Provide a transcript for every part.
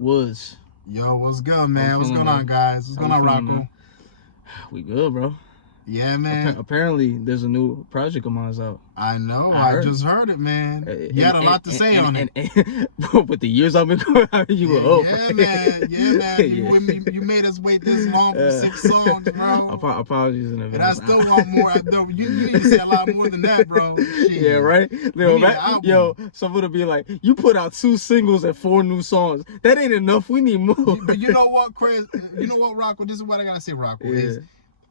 Woods. Yo, what's good, man? What's going on, guys? What's going on, Rocko? We good, bro. Yeah, man. Apparently, there's a new project of mine's out. I know. I just heard it, man. You had a lot to say on it. And with the years I've been going, you were old. Yeah, man. Yeah, man. You made us wait this long for 6 songs, bro. Apologies in advance. And I still want more. You need to say a lot more than that, bro. Shit. Yeah, right? Yo, someone would be like, you put out 2 singles and 4 new songs. That ain't enough. We need more. But you know what, Chris? You know what, Rocko? This is what I got to say, Rocko. Is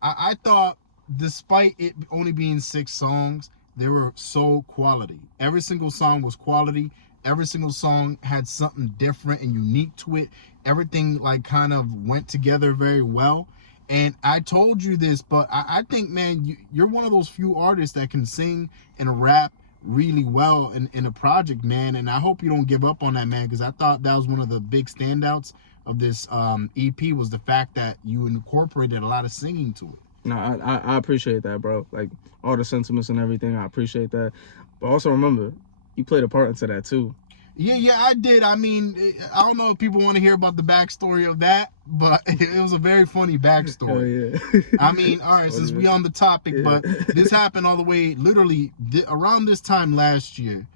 I thought, despite it only being 6 songs, they were so quality. Every single song was quality. Every single song had something different and unique to it. Everything like kind of went together very well. And I told you this, but I think, man, you're one of those few artists that can sing and rap really well in a project, man. And I hope you don't give up on that, man, because I thought that was one of the big standouts of this EP was the fact that you incorporated a lot of singing to it. No, I appreciate that, bro. Like, all the sentiments and everything, I appreciate that. But also remember, you played a part into that, too. Yeah, I did. I mean, I don't know if people want to hear about the backstory of that, but it was a very funny backstory. Yeah. I mean, all right, since we on the topic, but this happened all the way, literally, around this time last year.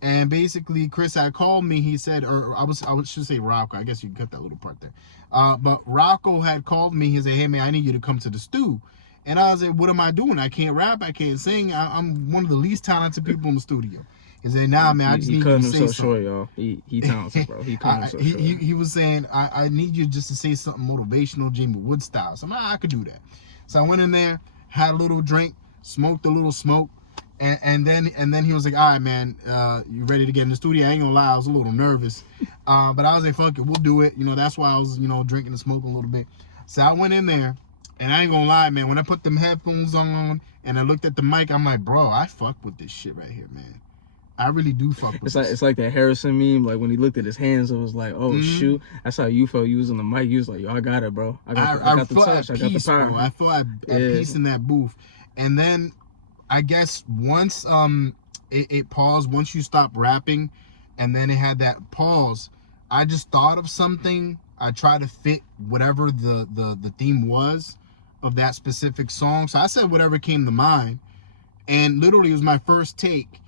And basically, Chris had called me. He said, or I should say Rocko. I guess you can cut that little part there. But Rocko had called me. He said, hey, man, I need you to come to the stew. And I was like, what am I doing? I can't rap. I can't sing. I'm one of the least talented people in the studio. He said, nah, man, I just need you to say something. Short, y'all. He talented, bro. He cut him so short. He was saying, I need you just to say something motivational, Jaime Woods style. So I'm like, I could do that. So I went in there, had a little drink, smoked a little smoke. And then he was like, all right, man, you ready to get in the studio? I ain't gonna lie, I was a little nervous. But I was like, fuck it, we'll do it. You know, that's why I was, drinking and smoking a little bit. So I went in there, and I ain't gonna lie, man, when I put them headphones on and I looked at the mic, I'm like, bro, I fuck with this shit right here, man. I really do fuck with this. It's like that Harrison meme, like when he looked at his hands, it was like, oh, shoot. That's how you felt. You was on the mic, you was like, yo, I got it, bro. I got the touch, I got the power. Bro. I felt at peace in that booth. And then I guess once it paused, once you stopped rapping and then it had that pause, I just thought of something. I tried to fit whatever the theme was of that specific song. So I said whatever came to mind. And literally it was my first take.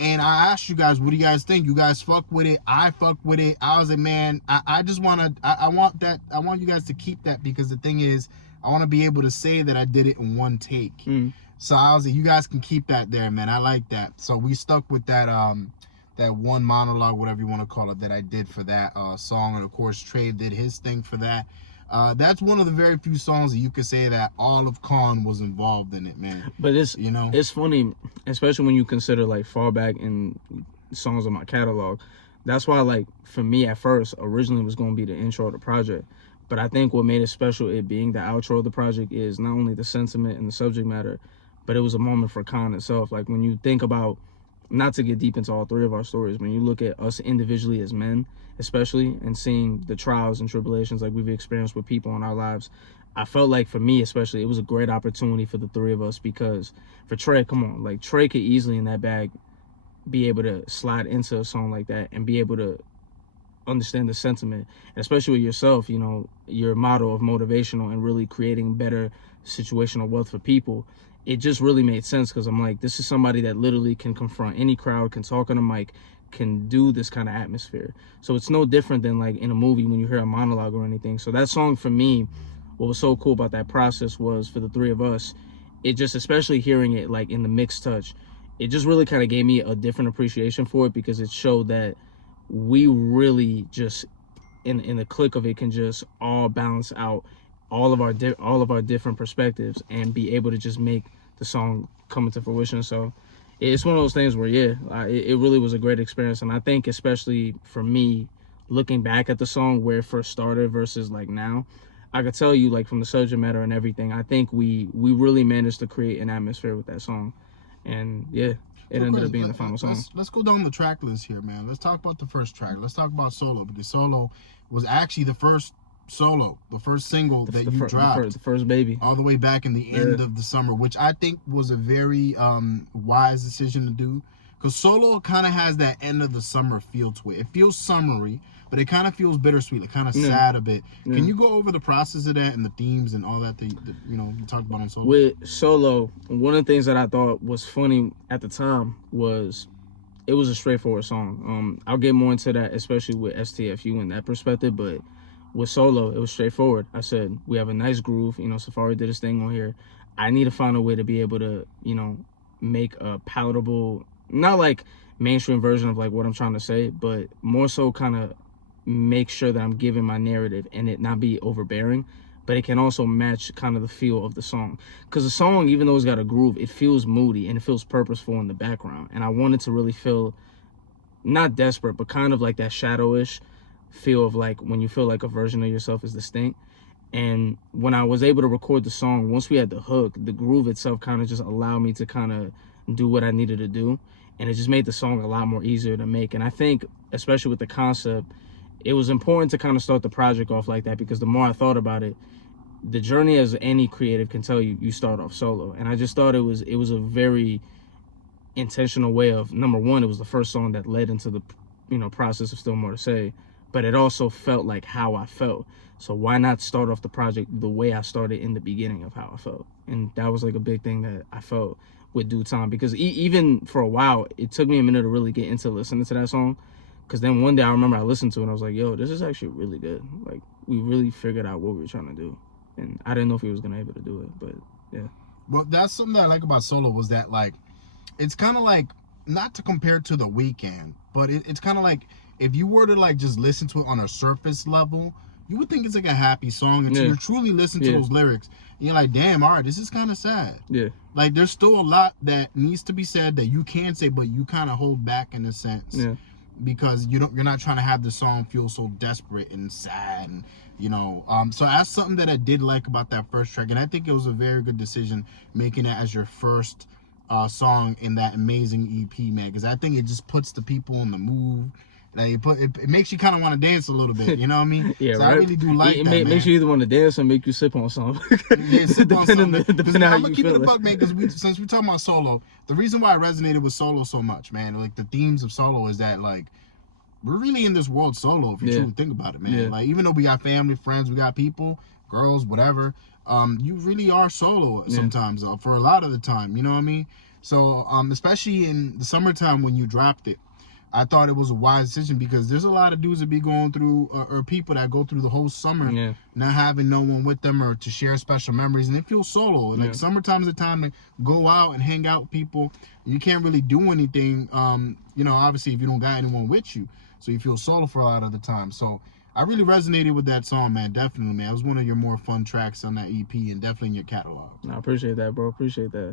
And I asked you guys, what do you guys think? You guys fuck with it. I fuck with it. I was like, man, I just want to, I want that. I want you guys to keep that because the thing is, I want to be able to say that I did it in one take. So I was like, you guys can keep that there, man. I like that. So we stuck with that that one monologue, whatever you want to call it, that I did for that song. And of course, Trey did his thing for that. That's one of the very few songs that you could say that all of Con was involved in it, man. But it's funny, especially when you consider like far back in songs of my catalog. That's why, like, for me at first, originally was going to be the intro of the project. But I think what made it special, it being the outro of the project, is not only the sentiment and the subject matter, but it was a moment for Con itself. Like, when you think about, not to get deep into all 3 of our stories, when you look at us individually as men, especially, and seeing the trials and tribulations like we've experienced with people in our lives, I felt like, for me especially, it was a great opportunity for the 3 of us, because for Trey, come on, like, Trey could easily in that bag be able to slide into a song like that and be able to understand the sentiment, and especially with yourself, your motto of motivational and really creating better situational wealth for people. It just really made sense, because I'm like, this is somebody that literally can confront any crowd, can talk on a mic, can do this kind of atmosphere. So it's no different than like in a movie when you hear a monologue or anything. So that song, for me, what was so cool about that process was, for the 3 of us, it just, especially hearing it like in the mixed touch, it just really kind of gave me a different appreciation for it, because it showed that we really just in the click of it can just all balance out all of our different perspectives and be able to just make the song come into fruition. So it's one of those things where it really was a great experience. And I think especially for me, looking back at the song where it first started versus like now, I could tell you, like, from the subject matter and everything, I think we really managed to create an atmosphere with that song. And yeah, it ended up being the final song. Let's go down the track list here, man. Let's talk about the first track. Let's talk about Solo, because Solo was actually the first single that you dropped. The first baby. All the way back in the end of the summer, which I think was a very wise decision to do, because Solo kind of has that end of the summer feel to it. It feels summery, but it kind of feels bittersweet, like kind of sad a bit. Can you go over the process of that and the themes and all that you know you talked about on Solo? With Solo, one of the things that I thought was funny at the time was it was a straightforward song. I'll get more into that, especially with STFU in that perspective, but with Solo, it was straightforward. I said, we have a nice groove. You know, Safari did his thing on here. I need to find a way to be able to, you know, make a palatable, not like mainstream version of like what I'm trying to say, but more so kind of make sure that I'm giving my narrative and it not be overbearing, but it can also match kind of the feel of the song. Because the song, even though it's got a groove, it feels moody and it feels purposeful in the background. And I wanted to really feel not desperate, but kind of like that shadowish feel of like when you feel like a version of yourself is distinct. And when I was able to record the song, once we had the hook, the groove itself kind of just allowed me to kind of do what I needed to do. And it just made the song a lot more easier to make. And I think, especially with the concept, it was important to kind of start the project off like that, because the more I thought about it, the journey, as any creative can tell you, you start off solo. And I just thought it was a very intentional way of, number one, it was the first song that led into the, you know, process of Still More to Say, but it also felt like how I felt. So why not start off the project the way I started in the beginning of how I felt? And that was like a big thing that I felt with Due Time, because even for a while, it took me a minute to really get into listening to that song. Because then one day I remember I listened to it and I was like, yo, this is actually really good. Like, we really figured out what we were trying to do. And I didn't know if he was going to be able to do it, but yeah. Well, that's something that I like about Solo, was that, like, it's kind of like, not to compare to The Weeknd, but it's kind of like, if you were to, like, just listen to it on a surface level, you would think it's like a happy song until you truly listen to those lyrics. And you're like, damn, all right, this is kind of sad. Yeah. Like, there's still a lot that needs to be said that you can say, but you kind of hold back in a sense. Yeah. Because you're not trying to have the song feel so desperate and sad, and you know, so that's something that I did like about that first track, and I think it was a very good decision making it as your first song in that amazing EP, man, because I think it just puts the people in the mood. Like it makes you kind of want to dance a little bit, you know what I mean? Yeah, so right. I really do like that, man. Makes you either want to dance or make you sip on something. Yeah, sip on something. Depending how I'm gonna you keep it a feel buck, man, because since we're talking about Solo, the reason why I resonated with Solo so much, man, like the themes of Solo, is that, like, we're really in this world solo, if you truly think about it, man. Yeah. Like, even though we got family, friends, we got people, girls, whatever, you really are solo sometimes, for a lot of the time, you know what I mean? So, especially in the summertime when you dropped it, I thought it was a wise decision, because there's a lot of dudes that be going through, or people that go through the whole summer not having no one with them or to share special memories, and they feel solo. And like, summertime's the time to go out and hang out with people. You can't really do anything, you know, obviously if you don't got anyone with you, so you feel solo for a lot of the time. So I really resonated with that song, man. Definitely, man. It was one of your more fun tracks on that EP, and definitely in your catalog. I appreciate that, bro. Appreciate that.